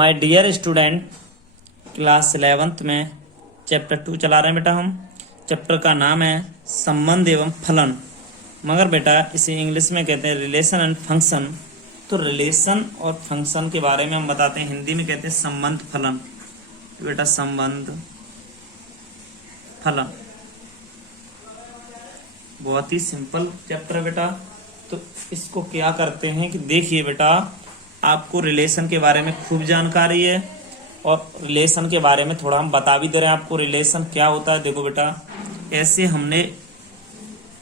My dear student, class 11th में chapter 2 चला रहे हैं बेटा। हम चैप्टर का नाम है संबंध एवं फलन, मगर बेटा इसे इंग्लिश में कहते हैं रिलेशन एंड फंक्शन। तो रिलेशन और फंक्शन के बारे में हम बताते हैं, हिंदी में कहते हैं संबंध फलन। तो बेटा संबंध फलन बहुत ही सिंपल चैप्टर है बेटा। तो इसको क्या करते हैं कि देखिए बेटा, आपको रिलेशन के बारे में खूब जानकारी है और रिलेशन के बारे में थोड़ा हम बता भी दे रहे हैं आपको रिलेशन क्या होता है। देखो बेटा, ऐसे हमने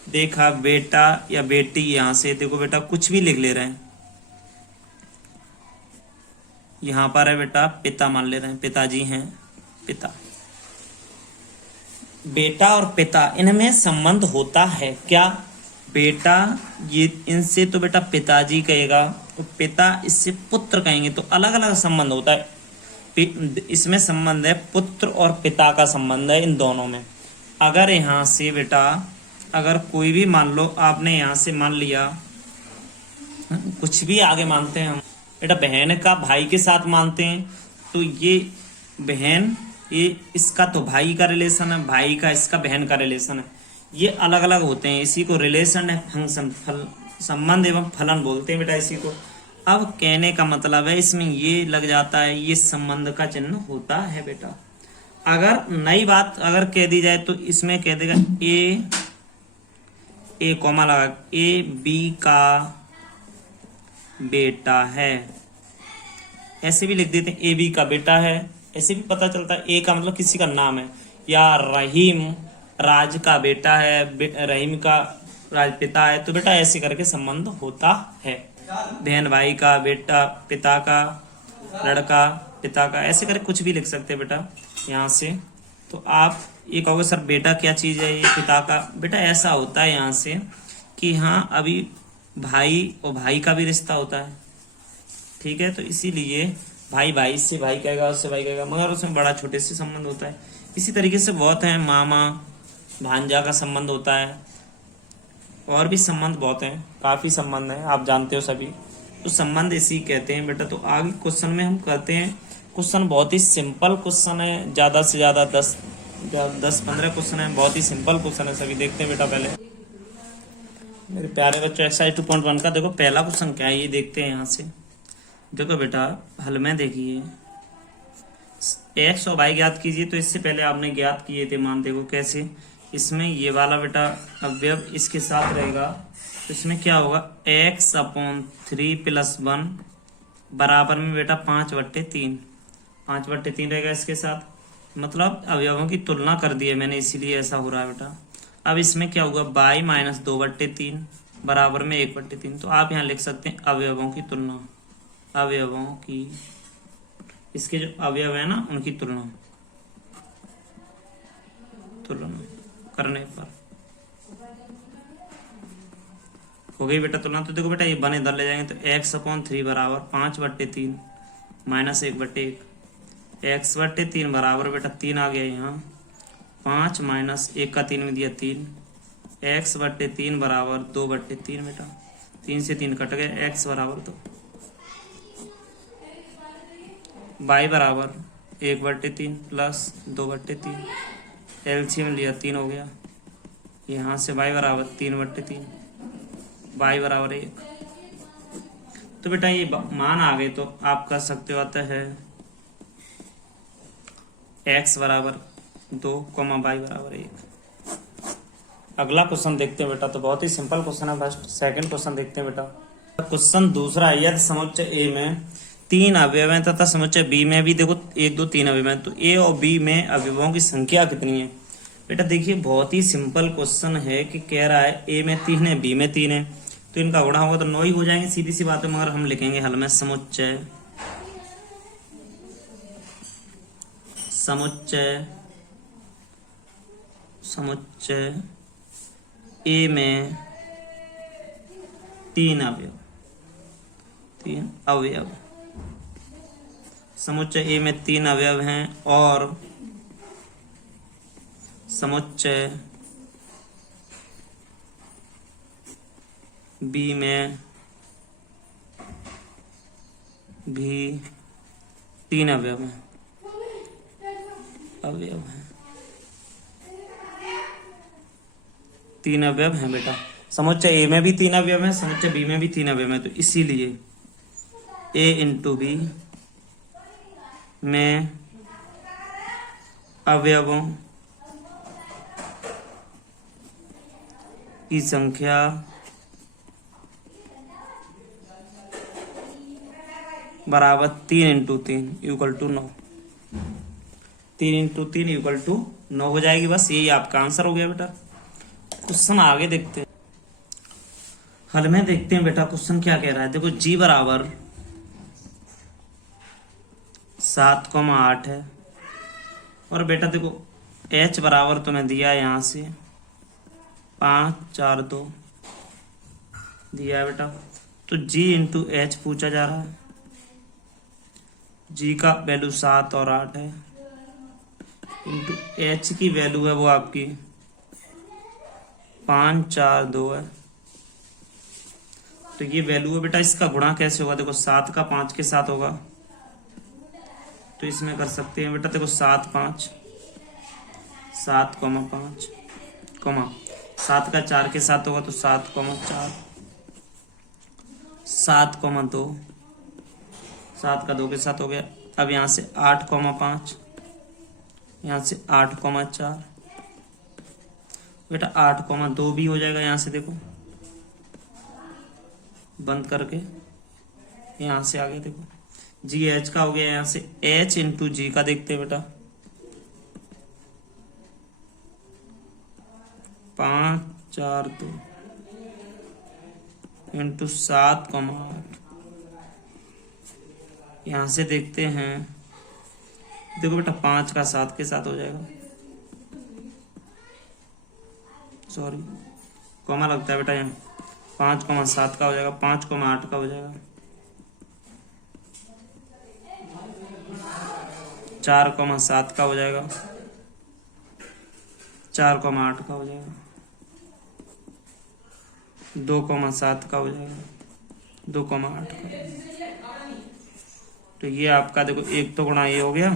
देखा बेटा या बेटी, यहां से देखो बेटा कुछ भी लिख ले रहे हैं। यहां पर है बेटा पिता मान ले रहे हैं, पिताजी हैं, पिता। बेटा और पिता इनमें संबंध होता है क्या? बेटा ये इनसे तो बेटा पिताजी कहेगा, तो पिता इससे पुत्र कहेंगे, तो अलग अलग संबंध होता है। इसमें संबंध है पुत्र और पिता का संबंध है इन दोनों में। अगर यहाँ से बेटा अगर कोई भी मान लो, आपने यहाँ से मान लिया कुछ भी आगे मानते हैं हम बेटा, बहन का भाई के साथ मानते हैं, तो ये बहन ये इसका तो भाई का रिलेशन है, भाई का इसका बहन का रिलेशन है। ये अलग अलग होते हैं, इसी को रिलेशन है फंक्शन फल संबंध एवं फलन बोलते हैं बेटा इसी को। अब कहने का मतलब है इसमें ये लग जाता है, ये संबंध का चिन्ह होता है बेटा। अगर नई बात अगर कह दी जाए तो इसमें कह देगा ए कॉमा लगा, ए बी का बेटा है, ऐसे भी लिख देते हैं ए बी का बेटा है। ऐसे भी पता चलता है ए का मतलब किसी का नाम है, या रहीम राज का बेटा है, रहीम का राज पिता है। तो बेटा ऐसे करके संबंध होता है। बहन भाई का, बेटा पिता का, लड़का पिता का, ऐसे करके कुछ भी लिख सकते हैं बेटा यहाँ से। तो आप ये कहोगे सर बेटा क्या चीज़ है, ये पिता का। बेटा ऐसा होता है यहाँ से कि हाँ अभी भाई और भाई का भी रिश्ता होता है, ठीक है। तो इसीलिए भाई भाई से भाई कहेगा, उससे भाई कहेगा, मगर उसमें बड़ा छोटे से संबंध होता है। इसी तरीके से बहुत है, मामा भांजा का संबंध होता है, और भी संबंध बहुत हैं, काफी संबंध हैं, आप जानते हो सभी। तो संबंध इसी कहते हैं बेटा। तो आगे क्वेश्चन में हम करते हैं। क्वेश्चन बहुत ही सिंपल क्वेश्चन है, ज्यादा से ज्यादा 10-15 क्वेश्चन है, बहुत ही सिंपल क्वेश्चन है, सभी देखते हैं बेटा। पहले मेरे प्यारे बच्चों एक्सरसाइज 2.1 का देखो पहला क्वेश्चन क्या है, ये देखते हैं यहाँ से। देखो बेटा हल में देखिए, एक्स और वाई ज्ञात कीजिए। तो इससे पहले आपने ज्ञात किए थे मान, देखो कैसे। इसमें ये वाला बेटा अवयव इसके साथ रहेगा, तो इसमें क्या होगा x/3 + 1 बराबर में बेटा 5/3, 5/3 रहेगा इसके साथ। मतलब अवयवों की तुलना कर दी है मैंने, इसीलिए ऐसा हो रहा है बेटा। अब इसमें क्या होगा y - 2/3 बराबर में 1/3। तो आप यहाँ लिख सकते हैं अवयवों की तुलना, अवयवों की, इसके जो अवयव है ना उनकी तुलना करने पर हो गई बेटा तुलना। तो देखो बेटा ये बने इधर ले जाएंगे, तो x/3 बराबर 5/3 - 1/1, x/3 बराबर बेटा 3 आ गया यहाँ, 5 - 1 का 3 में दिया 3, x/3 बराबर 2/3 बेटा, 3 से 3 कट गए, x बराबर 2, y बराबर 1/3 प्लस 2/3, एलसीएम लिया 3 हो गया, यहाँ से y बराबर 3/3, y बराबर 1। तो बेटा ये मान आ गए, तो आप कर सकते हो, आता है x बराबर 2, y बराबर 1। अगला क्वेश्चन देखते हैं बेटा। तो बहुत ही सिंपल क्वेश्चन है। फर्स्ट सेकंड क्वेश्चन देखते हैं बेटा। क्वेश्चन दूसरा है, यदि समुच्चय ए में 3 अवयव हैं तथा समुच्चय बी में भी देखो 1 2 3 अवयव हैं, तो ए और बी में अवयवों की संख्या कितनी है? बेटा देखिए बहुत ही सिंपल क्वेश्चन है कि कह रहा है ए में 3 है, बी में 3 है, तो इनका गुणा होगा तो 9 ही हो जाएंगे, सीधी सी बात है। मगर हम लिखेंगे हल में समुच्चय, समुच्चय समुच्चय ए में 3 अवयव, 3 अवयव, समुच्चय ए में 3 अवयव हैं, और समुच्चय बी में भी तीन अवयव हैं, अवयव हैं, तीन अवयव हैं बेटा। समुच्चय ए में भी तीन अवयव हैं, समुच्चय बी में भी तीन अवयव हैं, तो इसीलिए ए इंटू बी में अवयवों की संख्या बराबर 3 × 3 = 9। 3 × 3 = 9 हो जाएगी। बस यही आपका आंसर हो गया बेटा। क्वेश्चन आगे देखते हैं, हल में देखते हैं बेटा क्वेश्चन क्या कह रहा है। देखो g बराबर 7,8 है, और बेटा देखो h बराबर तुम्हें दिया है यहाँ से 5, 4, 2 दिया है बेटा। तो g इंटू एच पूछा जा रहा है। g का वैल्यू 7 और 8 है, इंटू h की वैल्यू है वो आपकी 5, 4, 2 है। तो ये वैल्यू है बेटा, इसका गुणा कैसे होगा? देखो 7 का 5 के साथ होगा, तो इसमें कर सकते हैं बेटा। देखो 7, 5, 7, 5, 7 का 4 के साथ होगा तो 7, 4, 7, 2, 7 का 2 के साथ हो गया। अब यहाँ से 8, 5, यहाँ से 8, 4 बेटा 8, 2 भी हो जाएगा। यहाँ से देखो बंद करके यहाँ से आगे देखो जी एच का हो गया। यहाँ से एच इंटू जी का देखते हैं बेटा, 5, 4, 2 इंटू 7, 8। यहाँ से देखते हैं, देखो बेटा 5 का 7 के साथ हो जाएगा, सॉरी कॉमा लगता है बेटा यहाँ। 5, 7 का हो जाएगा, 5, 8 का हो जाएगा, 4, 7 का हो जाएगा, 4, 8 का हो जाएगा, 2, 7 का हो जाएगा, 2, 8 का। तो ये आपका देखो एक तो गुणा ये हो गया,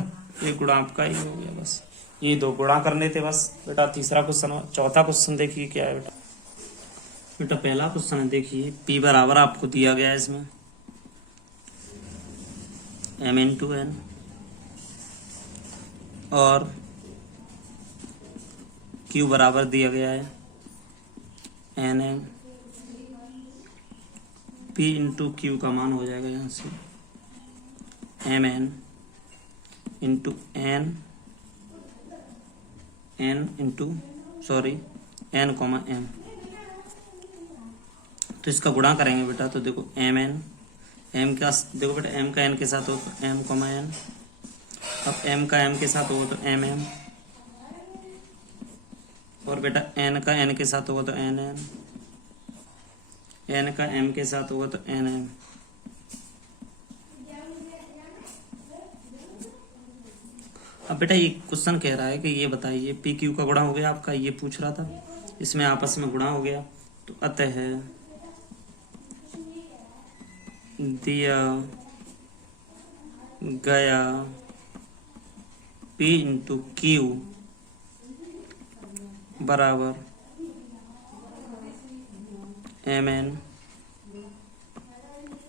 एक गुणा आपका ये हो गया। बस ये दो गुणा करने थे बस बेटा। तीसरा क्वेश्चन, चौथा क्वेश्चन देखिए क्या है बेटा। बेटा पहला क्वेश्चन है, देखिए P बराबर आपको दिया गया है इसमें m×n और Q बराबर दिया गया है nm। P इंटू Q का मान हो जाएगा यहाँ से mn into n into n, m। तो इसका गुणा करेंगे बेटा, तो देखो mn, m का देखो बेटा m का n के साथ हो तो m, n। अब m का m के साथ होगा तो mm, और बेटा n का n के साथ होगा तो nn, n का m के साथ होगा तो nm। अब बेटा ये क्वेश्चन कह रहा है कि ये बताइए पी क्यू का गुणा हो गया आपका, ये पूछ रहा था, इसमें आपस में गुणा हो गया। तो अतः दिया गया P इंटू क्यू बराबर mn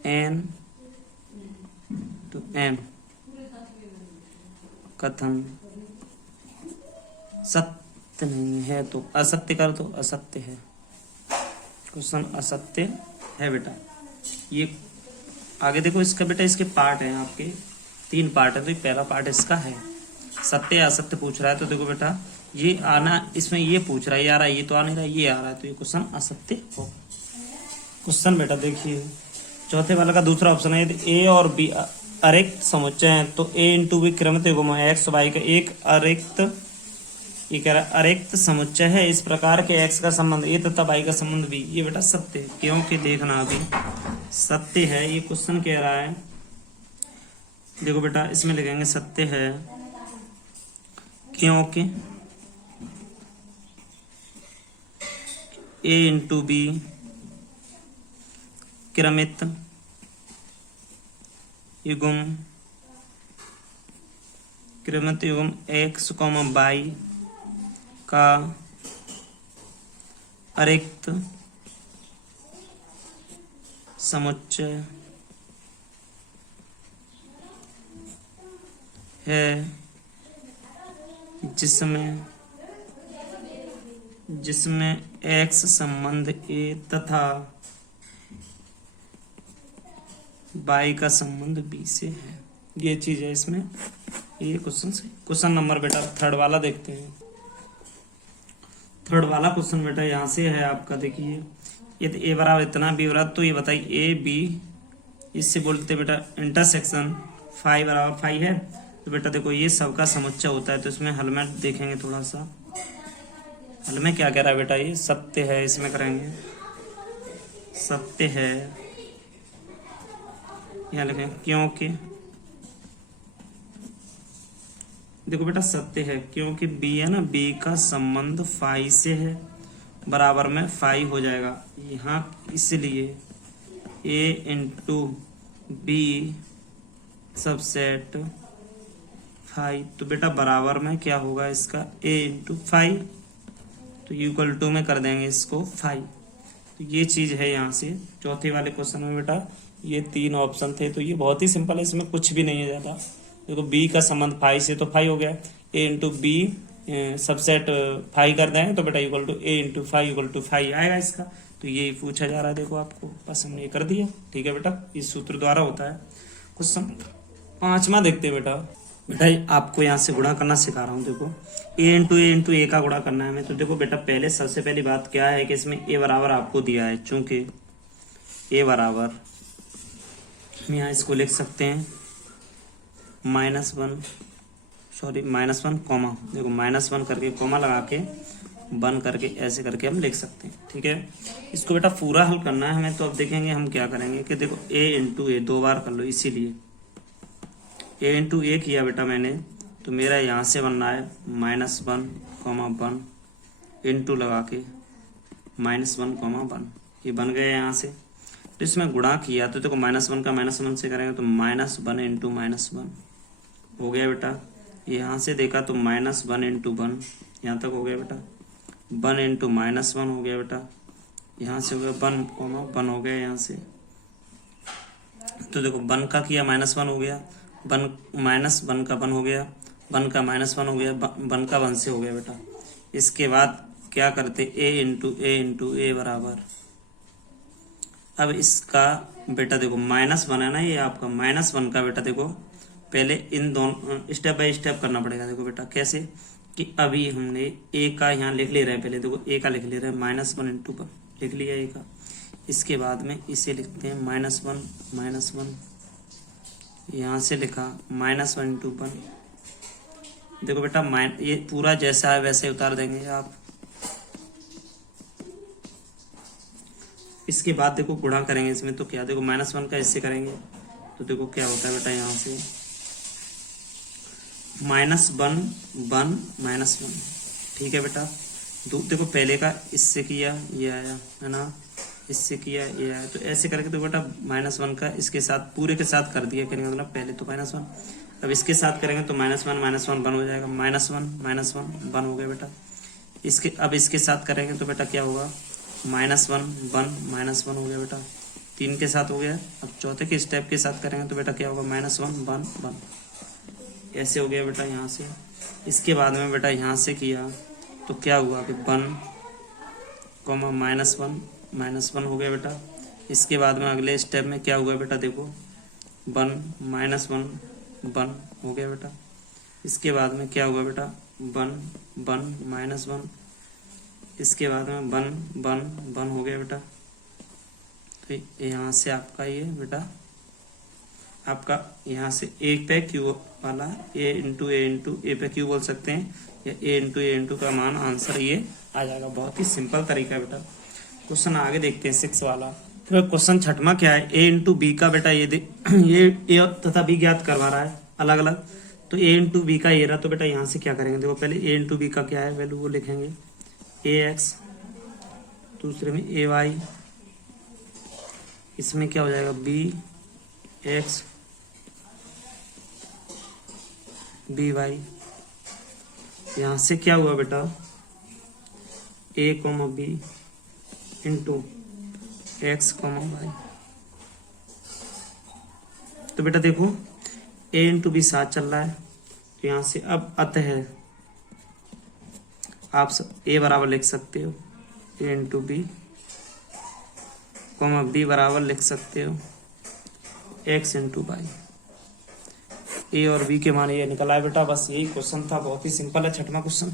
n टू m कथन सत्य नहीं है तो असत्य कर दो, असत्य है। क्वेश्चन असत्य है बेटा। ये आगे देखो इसका बेटा, इसके पार्ट हैं आपके 3 पार्ट है। तो पहला पार्ट इसका है सत्य असत्य पूछ रहा है। तो देखो बेटा ये आना, इसमें ये पूछ रहा है, ये आ रहा है, ये तो आ नहीं रहा, ये आ रहा है, तो ये क्वेश्चन असत्य हो। क्वेश्चन बेटा देखिए चौथे वाला का दूसरा ऑप्शन है, ए और बी अरिक्त समुच्चय है तो a इंटू बी क्रमित युग्म x y का एक अरिक्त, ये कह रहा है अरिक्त समुच्चय है। इस प्रकार के x का संबंध a तथा y का संबंध b, ये बेटा सत्य है, क्योंकि देखना अभी सत्य है। ये क्वेश्चन कह रहा है, देखो बेटा इसमें लिखेंगे सत्य है क्योंकि a इंटू बी क्रमित युग्म कृमित युग्म एक्स कॉमा वाई का अरिक्त समुच्चय है जिसमें एक्स संबंध ए तथा बाई का संबंध बी से है। ये चीज है इसमें, ये क्वेश्चन नंबर बेटा थर्ड वाला देखते हैं। थर्ड वाला क्वेश्चन बेटा यहाँ से है आपका, देखिए यदि ए बराबर इतना बी बराबर, तो ये बताइए ए बी, इससे बोलते बेटा इंटरसेक्शन फाई बराबर फाई है। तो बेटा देखो ये सबका समुच्चय होता है, तो इसमें हल में देखेंगे थोड़ा सा, हल में क्या कह रहा है बेटा, ये सत्य है, इसमें करेंगे सत्य है, यहाँ लिखें क्योंकि देखो बेटा सत्य है क्योंकि बी है ना, बी का संबंध फाई से है, बराबर में फाई हो जाएगा यहाँ, इसलिए ए इंटू बी सबसेट फाई, तो बेटा बराबर में क्या होगा इसका ए इंटू फाई, तो इक्वल टू में कर देंगे इसको फाई। तो ये चीज है यहाँ से चौथे वाले क्वेश्चन में बेटा, ये 3 ऑप्शन थे, तो ये बहुत ही सिंपल है, इसमें कुछ भी नहीं है ज्यादा। देखो बी का संबंध फाई से, तो फाई हो गया, A into B subset phi कर देंगे तो बेटा equal to A into phi equal to phi आएगा इसका। तो ये पूछा जा रहा है, देखो आपको बस हमने ये कर दिया, ठीक है बेटा, इस सूत्र द्वारा होता है। क्वेश्चन 5वां देखते हैं बेटा। बेटा आपको यहाँ से गुणा करना सिखा रहा हूँ, देखो ए इंटू ए का गुणा करना है हमें। तो देखो बेटा पहले सबसे पहली बात क्या है कि इसमें ए बराबर आपको दिया है, चूंकि ए बराबर हम यहाँ इसको लिख सकते हैं -1 कॉमा, देखो -1 करके कॉमा लगा के 1 करके ऐसे करके हम लिख सकते हैं, ठीक है। इसको बेटा पूरा हल करना है हमें, तो अब देखेंगे हम क्या करेंगे कि देखो ए इंटू ए 2 बार कर लो, इसीलिए ए इंटू ए किया बेटा मैंने, तो मेरा यहाँ से बनना है -1, 1 इंटू लगा के -1, 1 ये बन गया यहाँ से। तो इसमें गुणा किया तो देखो -1 का -1 से करेंगे तो -1 इंटू -1 हो गया बेटा। यहाँ से देखा तो -1 इंटू 1 यहाँ तक हो गया बेटा, 1 इंटू -1 हो गया बेटा, यहाँ से हो गया 1, 1 हो गया यहाँ से। तो देखो 1 का किया -1 हो गया, 1 -1 का 1 हो गया, 1 का -1 हो गया, 1 का 1 से हो गया बेटा। इसके बाद क्या करते ए इंटू ए बराबर, अब इसका बेटा देखो -1 है ना, ये आपका -1 का बेटा देखो पहले इन दोनों स्टेप बाय स्टेप करना पड़ेगा। देखो बेटा कैसे कि अभी हमने ए का यहाँ लिख ले रहे हैं, पहले देखो ए का लिख ले रहे हैं -1 इंटू 1 लिख लिया ए का। इसके बाद में इसे लिखते हैं -1 यहाँ से लिखा -1 इंटू 1। देखो बेटा ये पूरा जैसा है वैसे उतार देंगे आप। इसके बाद देखो गुणा करेंगे इसमें, तो क्या देखो -1 का इससे करेंगे तो देखो क्या होता है बेटा, यहाँ से -1 ठीक है बेटा। देखो पहले का इससे किया ये आया है ना, इससे किया ये आया, तो ऐसे करके तो बेटा -1 का इसके साथ पूरे के साथ कर दिया, करेंगे मतलब पहले तो -1, अब इसके साथ करेंगे तो -1 1 हो जाएगा, -1 1 हो गया बेटा। अब इसके साथ करेंगे तो बेटा क्या होगा, -1 1 हो गया बेटा, 3 के साथ हो गया। अब चौथे के स्टेप के साथ करेंगे तो बेटा क्या होगा, -1 1 ऐसे हो गया बेटा यहाँ से। इसके बाद में बेटा यहाँ से किया तो क्या हुआ कि 1 -1 हो गया बेटा। इसके बाद में अगले स्टेप में क्या हुआ बेटा, देखो 1 -1 हो गया बेटा। इसके बाद में क्या हुआ बेटा, 1 -1, इसके बाद में 1 हो गया बेटा। तो यहाँ से आपका ये बेटा आपका यहाँ से ए पे क्यू वाला ए इंटू ए पे क्यू बोल सकते हैं, या ए इंटू का मान आंसर ये आ जाएगा। बहुत ही सिंपल तरीका है बेटा। क्वेश्चन आगे देखते हैं 6 वाला। तो क्वेश्चन 6वां क्या है, ए इंटू बी का बेटा ये ए तथा बी ज्ञात करवा रहा है अलग अलग। तो ए इंटू बी का ये रहा, तो बेटा यहाँ से क्या करेंगे, देखो पहले ए इंटू बी का क्या है वैल्यू वो लिखेंगे, ए एक्स, दूसरे में ए वाई, इसमें क्या हो जाएगा बी एक्स बी वाई, यहाँ से क्या हुआ बेटा, A comma B into x comma y. तो बेटा देखो ए इंटू बी 7 चल रहा है, तो यहाँ से अब अतः आप ए बराबर लिख सकते हो ए इंटू बी कॉमा बी बराबर लिख सकते हो एक्स इंटू वाई। ए और बी के मान ये निकला है बेटा। बस यही क्वेश्चन था, बहुत ही सिंपल है, छठवां क्वेश्चन।